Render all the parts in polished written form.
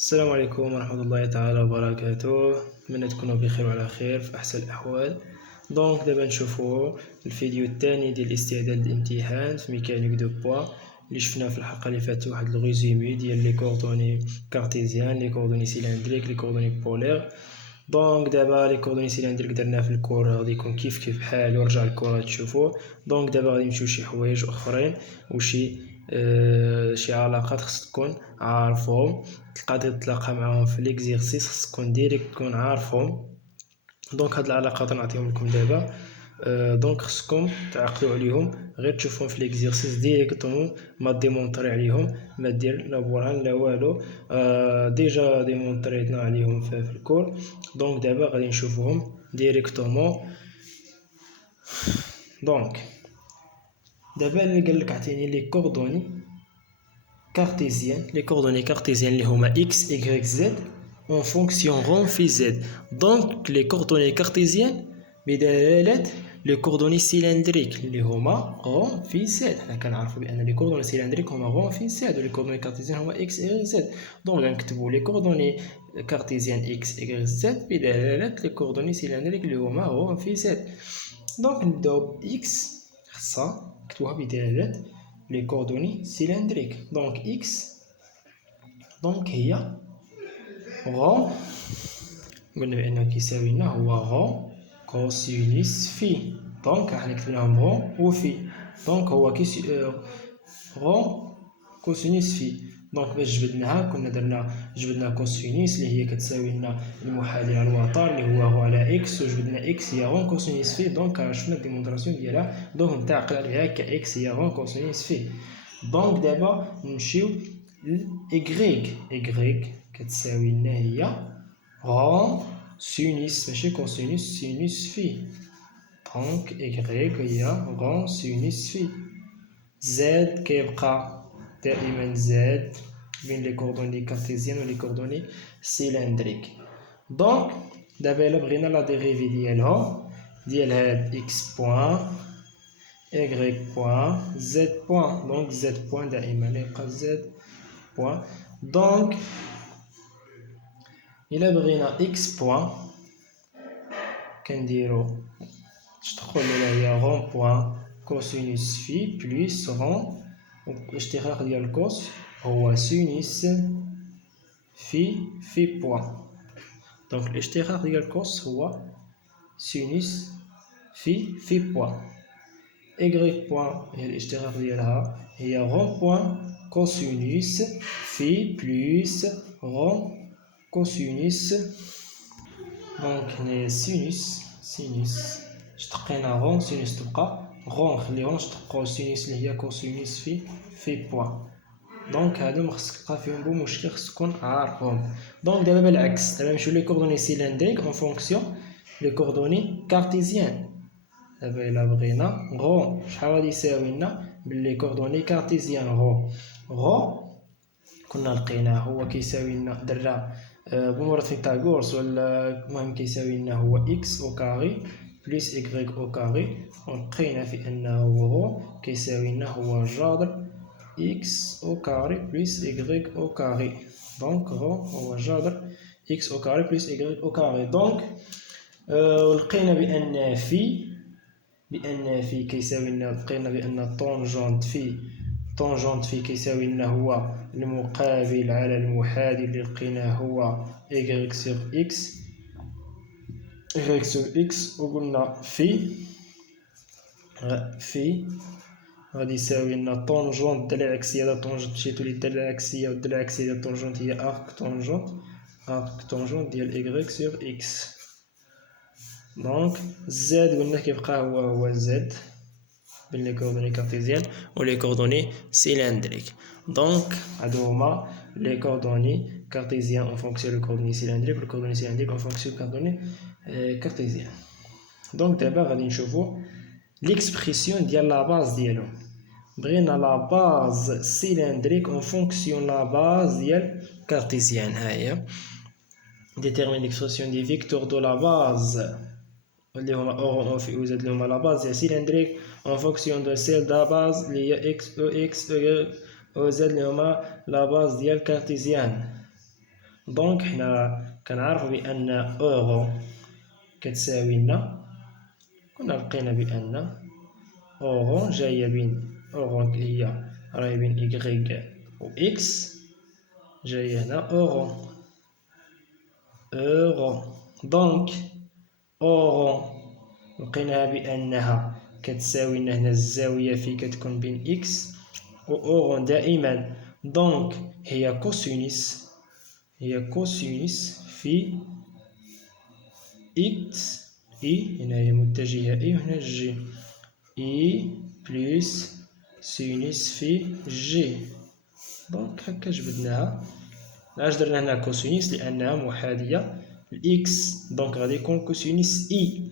السلام عليكم ورحمة الله تعالى وبركاته. أتمنى تكونوا بخير وعلى خير في أحسن الأحوال. دابا نشوفوا الفيديو الثاني ديال الاستعداد للامتحان في ميكانيك دو بوا اللي شفنا في الحلقة اللي فاتت واحد الريزومي ديال لي كوردوني كارتيزيان، لي كوردوني سيلندريك، لي كوردوني بولير. دابا لي كوردوني سيلندريك درناه في الكور، غادي يكون كيف بحال ورجع الكور تشوفوا. دابا غادي نمشيو شي حوايج اخرين وشي شي علاقات خص تكون عارفهم، تقدر تتلاقى معاهم في ليكزيرسيس، خص تكون ديريكت تكون عارفهم. هاد العلاقات نعطيهم لكم دابا. خصكم تعقلوا عليهم، غير تشوفهم في ليكزيرسيس ديريكتومون، ما ديمونطري عليهم، ما دير لا برهان لا والو. ديجا ديمونطريتنا عليهم في الكور. دابا غادي نشوفوهم ديريكتومون. دابا اللي قالك عطيني لي كوردوني كارتيزيان، لي كوردوني كارتيزيان اللي هما اكس y z اون فونكسيون رون في زد. لي كوردوني كارتيزيان بدلالة لي كوردوني سيلندريك اللي هما رون في زد. حنا كنعرفوا بان لي كوردوني سيلندريك هما رون في زد، ولي كوردوني كارتيزيان هما اكس y z. غنكتبوا لي كوردوني كارتيزيان اكس y z بدلالة لي كوردوني سيلندريك اللي هما رون في زد. نبداو ب اكس، خصها نكتبوها بدلالة لي كوردوني سيلندريك. اكس هي غون، قلنا بأنه كيساوي لنا هو غون كوسينوس في. راح نكتبناهم غون و في. هو غون كوسينوس في. باش جبدناها كنا جبدنا كوسينوس اللي هي كتساوي لنا المحاذي على الوتر اللي هو غو على اكس، وجبدنا اكس هي غون كوسينوس في. شفنا الديمونطراسيون ديالها. نتعقل عليها كاكس هي غون كوسينوس في. دابا نمشيو ل y كتساوي لنا هي غون سينوس ماشي كوسينوس، سينوس في. y هي غون سينوس في. زد كيبقى دائما زد بين لي كوردوني كارتيزيان و لي كوردوني سيلندريك. دابا الا بغينا لا ديريفي ديالهم ديال هاد اكس بوان y بوان z بوان. z بوان دائما يبقى z بوان. إلا بغينا x بوان كنديرو تدخل هي غون بوان كوسينوس في بلس غون، الاشتقاق ديال الكوس هو سينوس في بوان. الاشتقاق ديال الكوس هو سينوس في بوان. y بوان هي الاشتقاق ديالها هي غون بوان كوسينوس في بلس غون كوسينوس. هنايا سينوس اشتقينا غون، سينوس تبقى غون، نخليوها نشتقو سينوس اللي هي كوسينوس في بوان. هادو مخصك تلقى فيهم بمشكل، خصك تكون عارفهم. دابا بالعكس، دابا نمشيو لي كوردوني سيلندريك اون فونكسيون لي كوردوني كارتيزيان. دابا الا بغينا غون شحال غادي يساوي لنا باللي كوردوني كارتيزيان غو كنا لقيناه هو كيساوي لنا درنا بمورد فيثاغورس، ولا المهم كيساوي لنا هو اكس او كاري بلس y او كاري، ولقينا في انه غو كيساوي لنا هو جذر اكس او كاري بلس y او كاري. غو هو جذر اكس او كاري بلس y او كاري. ولقينا بان في كيساوي لنا، لقينا بان طونجونت في كيساوي لنا هو المقابل على المحاذي اللي لقيناه هو y سور x، وقلنا في غادي يساوي لنا طونجونت ديال العكسيه ديال طونجونت ماشي تولي ديال العكسيه، وديال العكسيه ديال طونجونت هي ارك طونجونت ديال y سور x. زد قلنا كيبقى هو زد بين لي كوردوني كارتيزيان و لي كوردوني سيلندريك. هادو هما لي كوردوني كارتيزيان اون فونكسيون لو كوردوني سيلندريك، و لو كوردوني سيلندريك اون فونكسيون كوردوني كارتيزيان. دابا غادي نشوفو ليكسبرسيون ديال لا باز ديالهم. بغينا لا باز سيلندريك اون فونكسيون لا باز ديال كارتيزيان. هاهي ديتيرمين ليكسبرسيون دي فيكتور دو لا باز اللي هما او في او زد اللي هما لا باز ديال سيلندريك اون فونكسيون دو سيل دا باز اللي هي اكس او زد اللي هما لا باز ديال كارتيزيان. دونك حنا كنعرفو بأن أورو كتساوي لنا، كنا لقينا بأن أورو جاية بين أورو هي راهي بين إيكغيك و إكس، جاية هنا أورو. دونك أورو لقيناها بأنها كتساوي لنا هنا الزاوية في كتكون بين إكس و أورو دائما، دونك هي كوسينوس في إكس إي، هنا هي متجهة إي وهنا جي، إي بلس سينوس في جي. دونك هكا جبدناها. علاش درنا هنا كوسينوس؟ لأنها محاذية لإكس، دونك غادي يكون كوسينوس إي.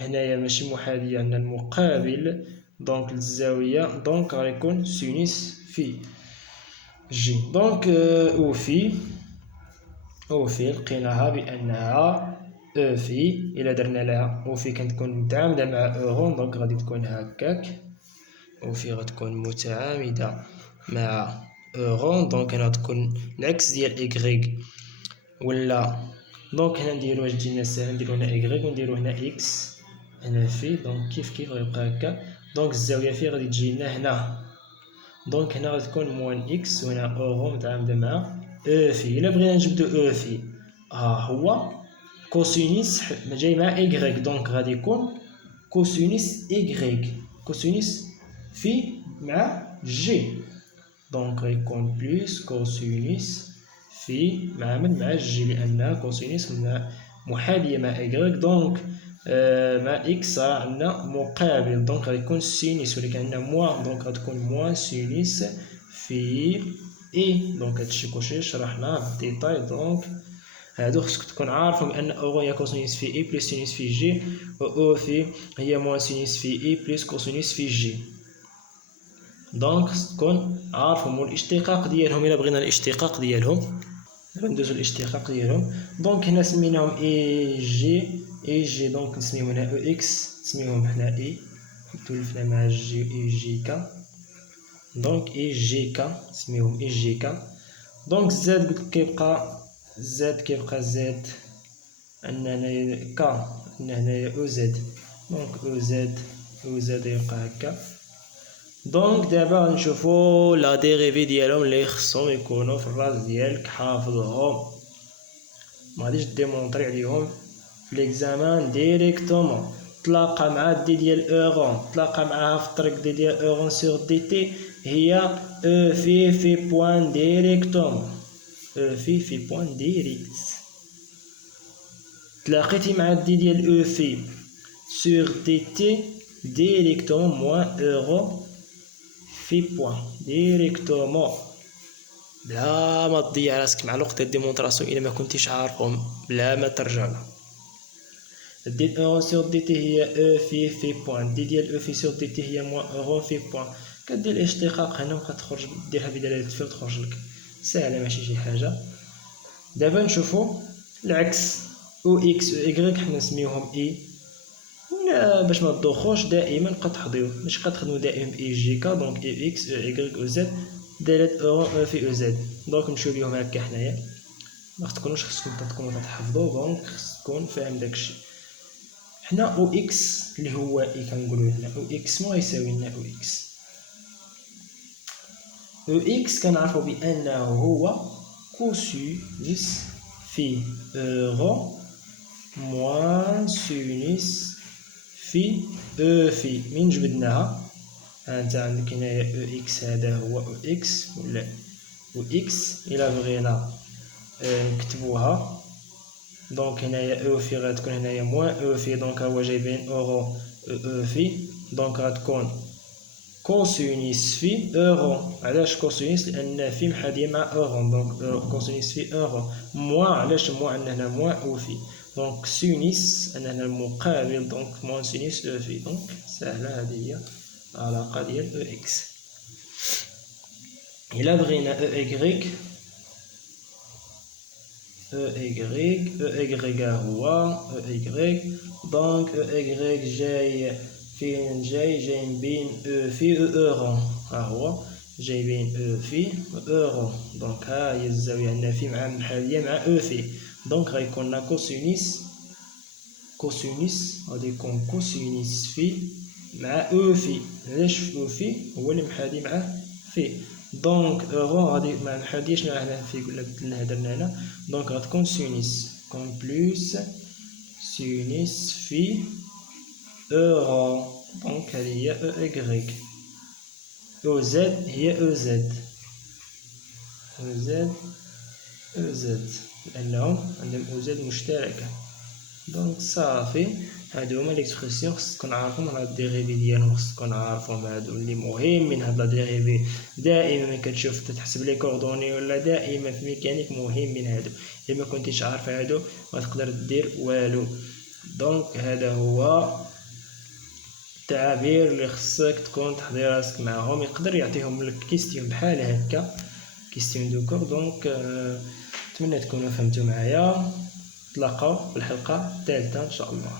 هنايا ماشي محاذية، عندنا المقابل دونك للزاوية، دونك غادي يكون سينوس في جي. دونك أو في لقيناها بأنها أو في، إلا درنا لها أو في كتكون متعامدة مع أورو، دونك غادي تكون هكاك، أو في غتكون متعامدة مع أورو، دونك هنا تكون العكس ديال إيكغيك ولا. دونك هنا نديرو واش تجينا ساهلة، نديرو هنا إيكغيك ونديرو هنا إكس، هنا في، دونك كيف غيبقى هكا. دونك الزاوية في غادي تجينا هنا، دونك هنا غادي تكون موان إكس، وهنا أورو متعامدة مع أو في. إلا بغينا نجبدو أو في، هو كوسينوس جاي مع إيكغيك، دونك غادي يكون كوسينوس إيكغيك، كوسينوس في مع جي، دونك غيكون بلس كوسينوس في معامل مع جي، لأن كوسينوس محاذية مع إيكغيك، دونك مع إكس راه عندنا مقابل، دونك غيكون سينوس، ولكن عندنا موان، دونك غتكون موان سينوس في إي. دونك هادشي كلشي شرحناه بالديتاي. دونك هادو خصك تكون عارفهم، بأن أورو هي كوسينوس في إي بلس سينوس في جي، و أو في هي موان سينوس في إي بلس كوسينوس في جي. دونك خصك تكون عارفهم. والاشتقاق ديالهم إلا بغينا الاشتقاق ديالهم، ندوزو الاشتقاق ديالهم. دونك هنا سميناهم إي جي، دونك نسميهم هنا أو إكس، نسميهم هنا إي، تولفنا مع جي إي جي كا، دونك إي جي كا نسميهم إي جي كا. دونك زاد قلت كيبقى زاد، عندنا هنايا كا، عندنا هنايا أو زد، دونك أو زد يبقى هكا. دونك دابا غنشوفو لا ديريفي ديالهم اللي خصهم يكونوا في الراس ديالك حافظهم، مغاديش ديمونطري عليهم في ليكزامان ديريكتومون. تلاقى مع دي ديال أورون، تلاقى معاها في الطريق دي ديال أورون سور دي تي، هي أو في بوان ديريكتومون، أو في بوان ديريكت. تلاقيتي مع دي ديال أو في سور دي تي ديريكتومون موان أورو في بوان ديريكتومون، بلا ما تضيع راسك مع الوقت الديمونطراسيون الا ما كنتيش عارفهم، بلا ما ترجع لها. دي اورو سور دي تي هي او في بوان، دي ديال او في سور دي تي هي موان اورو في بوان. كدير الاشتقاق هنا وكتخرج ديرها بدلالة في وتخرج لك ساهله، ماشي شي حاجه. دابا نشوفو العكس، او اكس او ايكغيك حنا نسميوهم اي، ولا باش ما تدوخوش دائما كتحضيو، ماشي كتخدمو دائما باي جي كا. دونك اي اكس او ايكغيك او زد دالة أو في أو زد. دونك نمشيو ليهم هكا حنايا، خصكم تكونوا كتحفظوا، دونك خصك تكون فاهم داكشي. حنا أو إكس اللي هو إي كنقولو هنا أو إكس ما يساوي لنا أو إكس. أو إكس كنعرفو بأنه هو كوسينوس في أورو موان سينوس في أو في. من جبدناها هانت عندك هنايا أو إكس، هذا هو أو إكس ولا و إكس. إلا بغينا نكتبوها، دونك هنايا أو في غتكون هنايا موان أو في، دونك هو جايبين أورو أو في، دونك غتكون كوسينوس في أورو. علاش كوسينوس؟ لأن في محاذية مع أورو، دونك كوسينوس في أورو موان. علاش موان؟ عندنا هنا موان أو في، دونك سينوس عندنا هنا المقابل، دونك موان سينوس أو في. دونك ساهلة، هذه هي العلاقة ديال أو إكس. إلا بغينا أو إيكغيك، أو إيكغيك هو أو إيكغيك، دونك أو إيكغيك جاي فين؟ جاي بين أو في أو أورو، ها هو جايبين او في اورو. دونك ها هي الزاوية عندنا في مع الحادية مع او في. دونك غيكون لنا كوسينوس غادي يكون كوسينوس في مع او في. علاش او في هو اللي محادي مع في. دونك اورو غادي مع محادية شنو رانا في قلنا هدرنا هنا. دونك غتكون سينوس كون بلوس سينوس في اورو. دونك هذه هي او اكغيك. او زد هي او زد لأنهم عندهم او زد مشتركة. دونك صافي هادو هما ليكسبرسيون خص تكون عارفهم على الديريفي ديالهم. خص تكون عارفهم هادو اللي مهم من هاد لا ديريفي. دائما ملي كتشوف تحسب لي كوردوني ولا دائما في ميكانيك مهم من هادو. الا ما كنتيش عارف هادو ما تقدر دير والو. دونك هذا هو التعابير اللي خصك تكون تحضي راسك معاهم. يقدر يعطيهم لك كيستيون بحال هكا كيستيون دو كور. دونك نتمنى تكونوا فهمتوا معايا. نتلاقاو في الحلقة الثالثة ان شاء الله.